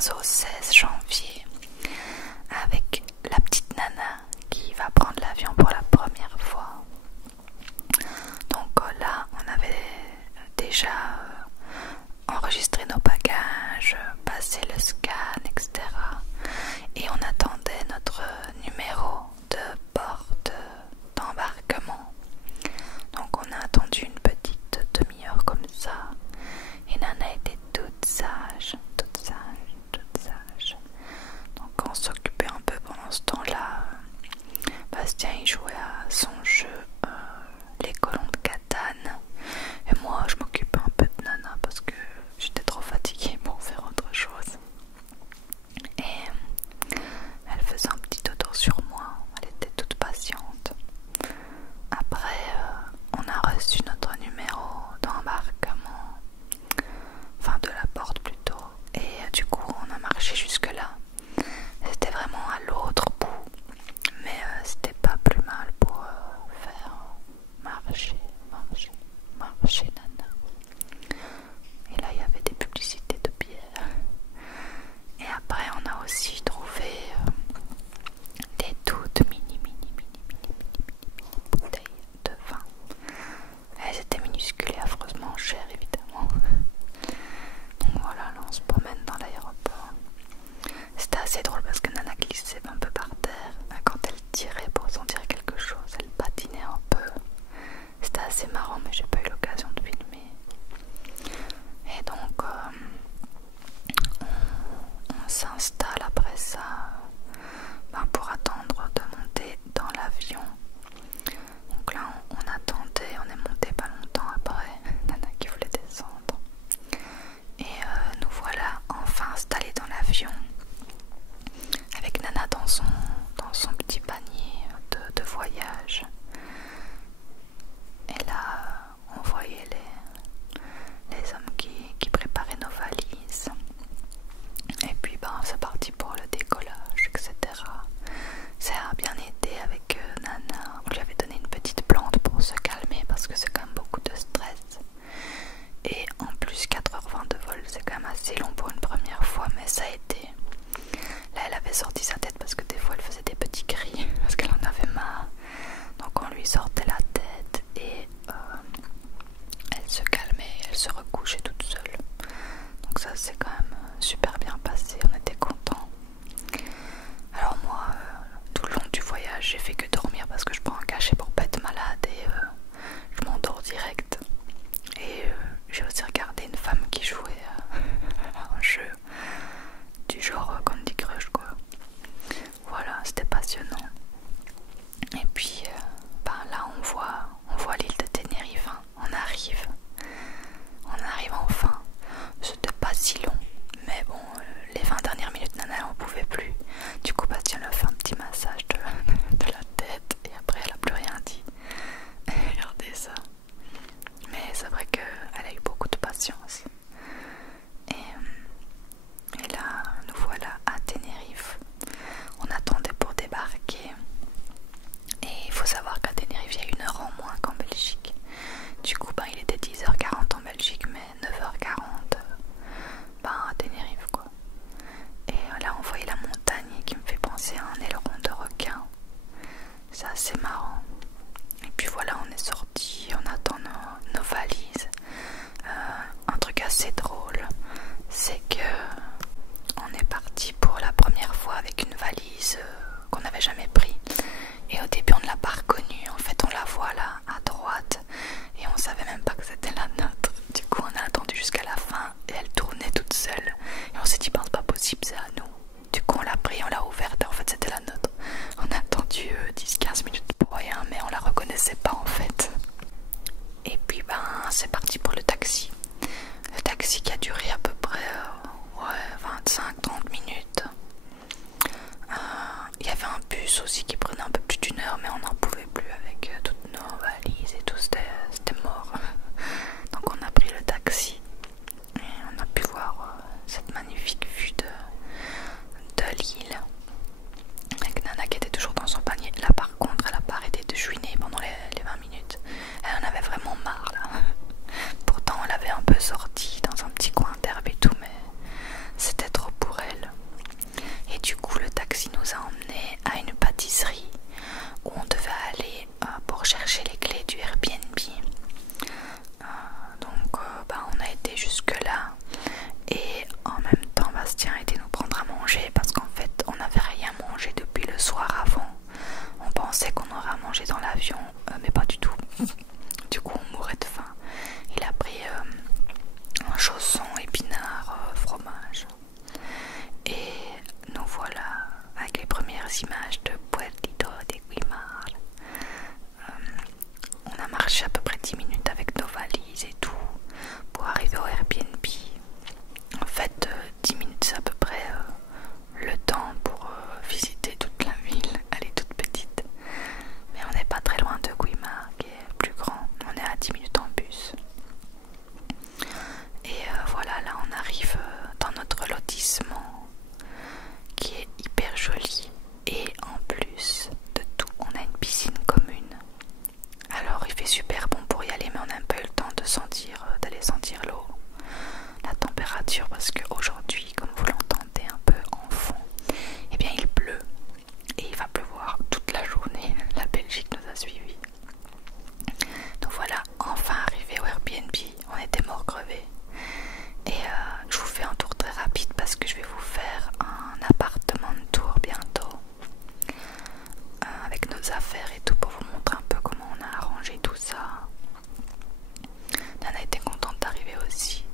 15 au 16 janvier avec la petite Nana qui va prendre l'avion pour la première fois. Donc là, on avait déjà enregistré nos bagages, passé le scan, etc. Et on attendait notre numéro de porte d'embarquement. Donc on a attendu une petite demi-heure comme ça. Et Nana était toute sage, toute sage, toute sage. Donc on s'occupait un peu pendant ce temps-là. Bastien il jouait à son jeu, les colons de Catane. Et moi je m'occupais un peu de Nana parce que j'étais trop fatiguée pour faire autre chose. Et elle faisait un petit dodo sur moi, elle était toute patiente. Après, on a reçu notre numéro d'embarquement, enfin de la porte plutôt, et du coup on a marché jusque là. C'était vraiment à l'autre bout, mais c'était pas plus mal pour faire marcher Nana. Et là il y avait des publicités de bière. Et après on a aussi trouvé des toutes mini bouteilles de vin. Elles étaient minuscules et affreusement chères évidemment. Donc voilà, là on se promène dans l'aéroport. C'était assez drôle parce que Nana glissait un peu par terre. Quand elle tirait pour sentir quelque chose, elle patinait un peu. C'était assez marrant, mais j'ai pas eu l'occasion de filmer. Et donc on s'installe après ça pour attendre de monter dans l'avion. Donc là on attendait, on est monté pas longtemps après, Nana qui voulait descendre. Et nous voilà enfin installés dans l'avion avec Nana dans son petit panier de voyage. Et là on voyait les hommes qui préparaient nos valises. Et puis c'est parti pour le décollage, etc. Ça a bien été avec Nana. On lui avait donné une petite plante pour se calmer parce que c'est quand même beaucoup de stress. Et en plus 4h20 de vol, c'est quand même assez long pour une première fois, mais ça a été. Là elle avait sorti sa tête parce que des fois elle faisait des petits cris parce qu'elle en avait marre. Donc on lui sortait la tête et elle se calmait, elle se recouchait toute seule. Donc ça c'est quand même super bien passé, on était contents. Alors moi, tout le long du voyage, j'ai fait que dormir parce que je prends un cachet pour pas être malade et je m'endors direct. Et j'ai aussi regardé une femme qui jouait à un jeu du genre Candy Crush quoi. Voilà, c'était passionnant. Et puis là on voit l'île de Tenerife, hein. On arrive enfin. C'était pas si long, mettre 10 minutes, c'est à peu près le temps pour visiter toute la ville. Elle est toute petite, mais on n'est pas très loin de Guimard qui est plus grand. On est à 10 minutes en bus. Et voilà, là on arrive dans notre lotissement qui est hyper joli. Et en plus de tout, on a une piscine commune. Alors il fait super bon pour y aller, mais on n'a pas eu le temps d'aller sentir l'eau, la température, parce qu'aujourd'hui, comme vous l'entendez un peu en fond, eh bien il pleut et il va pleuvoir toute la journée. La Belgique nous a suivis. Donc voilà, enfin arrivé au Airbnb, on était mort crevés. Et je vous fais un tour très rapide parce que je vais vous faire un appartement de tour bientôt, avec nos affaires et tout, pour vous montrer un peu comment on a arrangé tout ça. Nana était contente d'arriver aussi.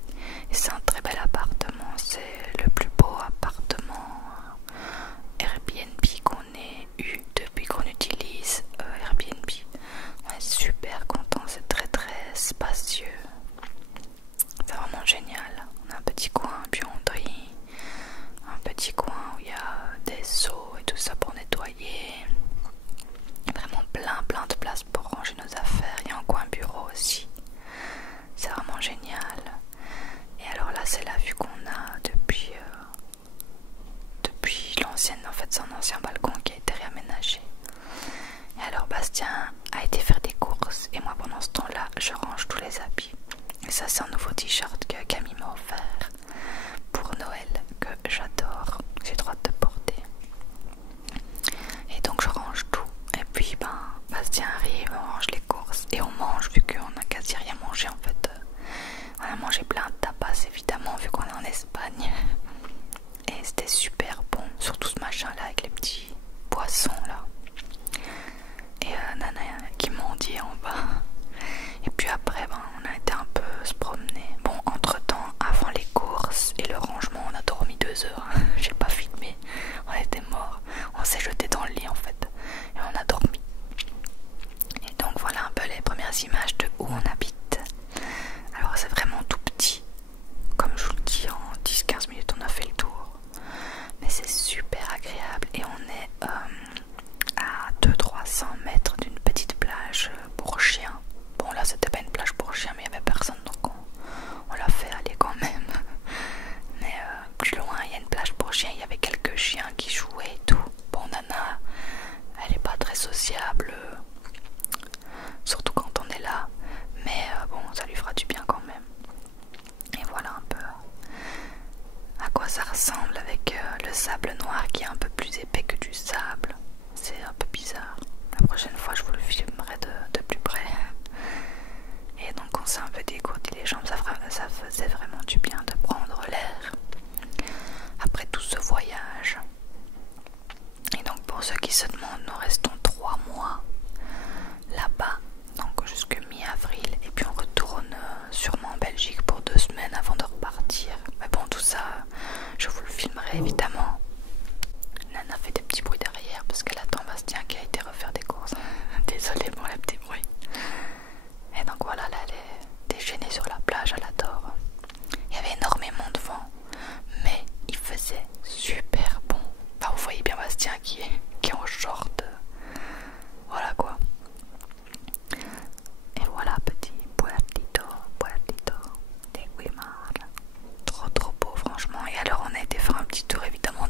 Et c'est un très bel appartement, c'est le plus beau appartement Airbnb qu'on ait eu depuis qu'on utilise Airbnb. On est super content, c'est très très spacieux. C'est vraiment génial. On a un petit coin buanderie, un petit coin où il y a des seaux et tout ça pour nettoyer. Vraiment plein de place pour ranger nos affaires. Il y a un coin bureau aussi. C'est vraiment génial. Et alors là, c'est la vue qu'on a depuis l'ancienne. En fait, c'est un ancien balcon qui a été réaménagé. Et alors Bastien a été faire des courses et moi pendant ce temps-là, je range tous les habits. Et ça, c'est un nouveau t-shirt que Camille m'a offert pour Noël, que j'adore. J'ai le droit de porter. Et donc je range tout. Et puis Bastien arrive, on range les courses et on mange, vu qu'on n'a quasi rien mangé en fait. On a mangé plein de tapas évidemment, vu qu'on est en Espagne. Et c'était super bon, surtout ce machin là avec les petits poissons là. Et Nana qui mendiait en bas. Et puis après on a été un peu se promener. Bon, entre temps, avant les courses et le rangement, on a dormi 2 heures. J'ai pas filmé, on était morts. On s'est jeté dans le lit en fait et on a dormi. Et donc voilà un peu les premières images de où on habite. Alors c'est vraiment tout petit. Comme je vous le dis, en 10-15 minutes on a fait le tour. Mais c'est super agréable et on est à 200-300 mètres d'une petite plage pour chiens. Bon là c'était pas une plage pour chiens, mais il n'y avait personne, donc on l'a fait aller quand même. Mais plus loin il y a une plage pour chiens, il y avait quelques chiens qui jouaient et tout. Bon, Nana, elle est pas très sociable, surtout quand on est là, mais bon, ça lui fera du bien quand même. Et voilà un peu à quoi ça ressemble avec le sable noir qui est un peu plus épais que du sable. C'est un peu bizarre. La prochaine fois je vous le filmerai de plus près. Et donc on s'est un peu dégourdi les jambes, ça faisait vraiment du bien de prendre l'air après tout ce voyage. Et donc pour ceux qui se demandent, nous restons 3 mois là-bas, donc jusque mi-avril, et puis on retourne sûrement en Belgique pour 2 semaines avant de repartir. Mais bon, tout ça je vous le filmerai évidemment. Nana fait des petits bruits derrière parce qu'elle attend Bastien qui a été refaire des courses. Désolée pour les petits bruits. Et donc voilà, là elle est déchaînée sur la plage, elle adore. Il y avait énormément de vent, mais il faisait super bon. Enfin, vous voyez bien Bastien qui est en short. Voilà quoi. Et voilà, petit puertito de Guimard. Trop beau franchement. Et alors on a été faire un petit tour évidemment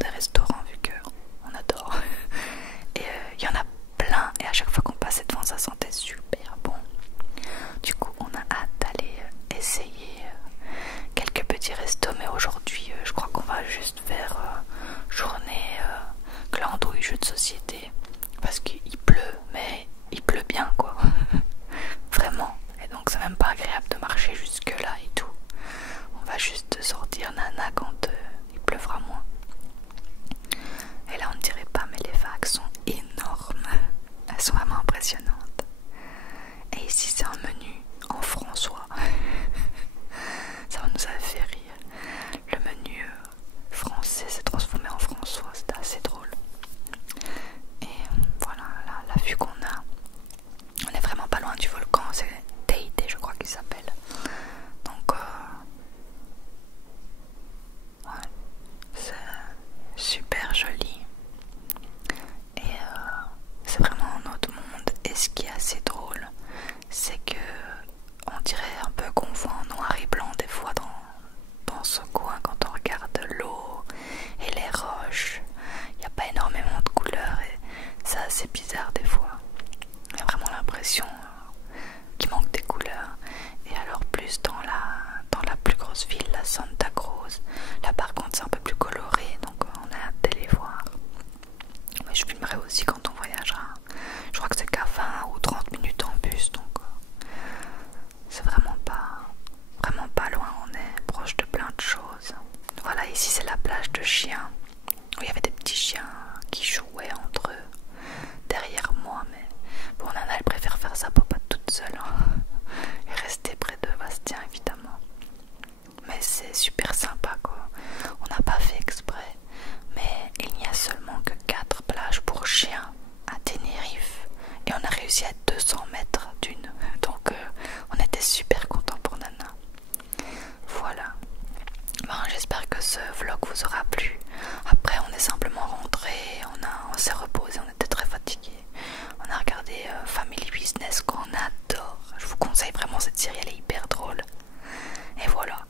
ici c'est la plage de chiens, où il y avait des petits chiens qui jouaient entre eux derrière moi, mais bon, Nana elle préfère faire ça pour pas toute seule, hein, et rester près de Bastien évidemment. Mais c'est super sympa quoi, on n'a pas fait exprès, mais il n'y a seulement que 4 plages pour chiens à Tenerife et on a réussi à 200 mètres d'une, donc on était super contents pour Nana. Voilà, bon, j'espère que ce vlog vous aura plu. Après on est simplement rentré, on s'est reposé, on était très fatigués, on a regardé Family Business qu'on adore, je vous conseille vraiment cette série, elle est hyper drôle. Et voilà,